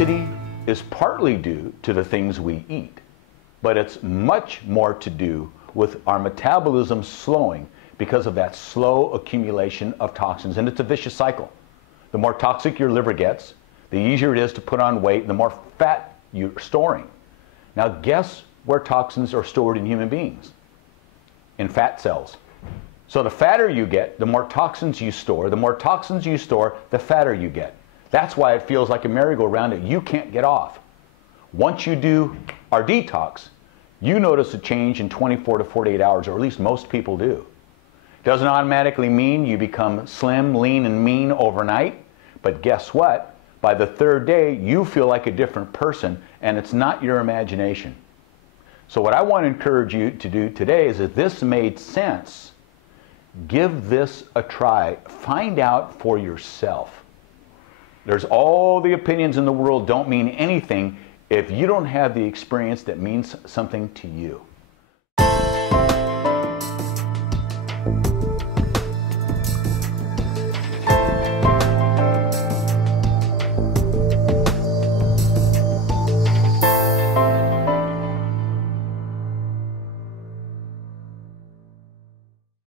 Obesity is partly due to the things we eat, but it's much more to do with our metabolism slowing because of that slow accumulation of toxins, and it's a vicious cycle. The more toxic your liver gets, the easier it is to put on weight, the more fat you're storing. Now guess where toxins are stored in human beings? In fat cells. So the fatter you get, the more toxins you store. The more toxins you store, the fatter you get. That's why it feels like a merry-go-round that you can't get off. Once you do our detox, you notice a change in 24 to 48 hours, or at least most people do. Doesn't automatically mean you become slim, lean, and mean overnight, but guess what? By the third day, you feel like a different person, and it's not your imagination. So what I want to encourage you to do today is, if this made sense, give this a try. Find out for yourself. There's all the opinions in the world don't mean anything if you don't have the experience that means something to you.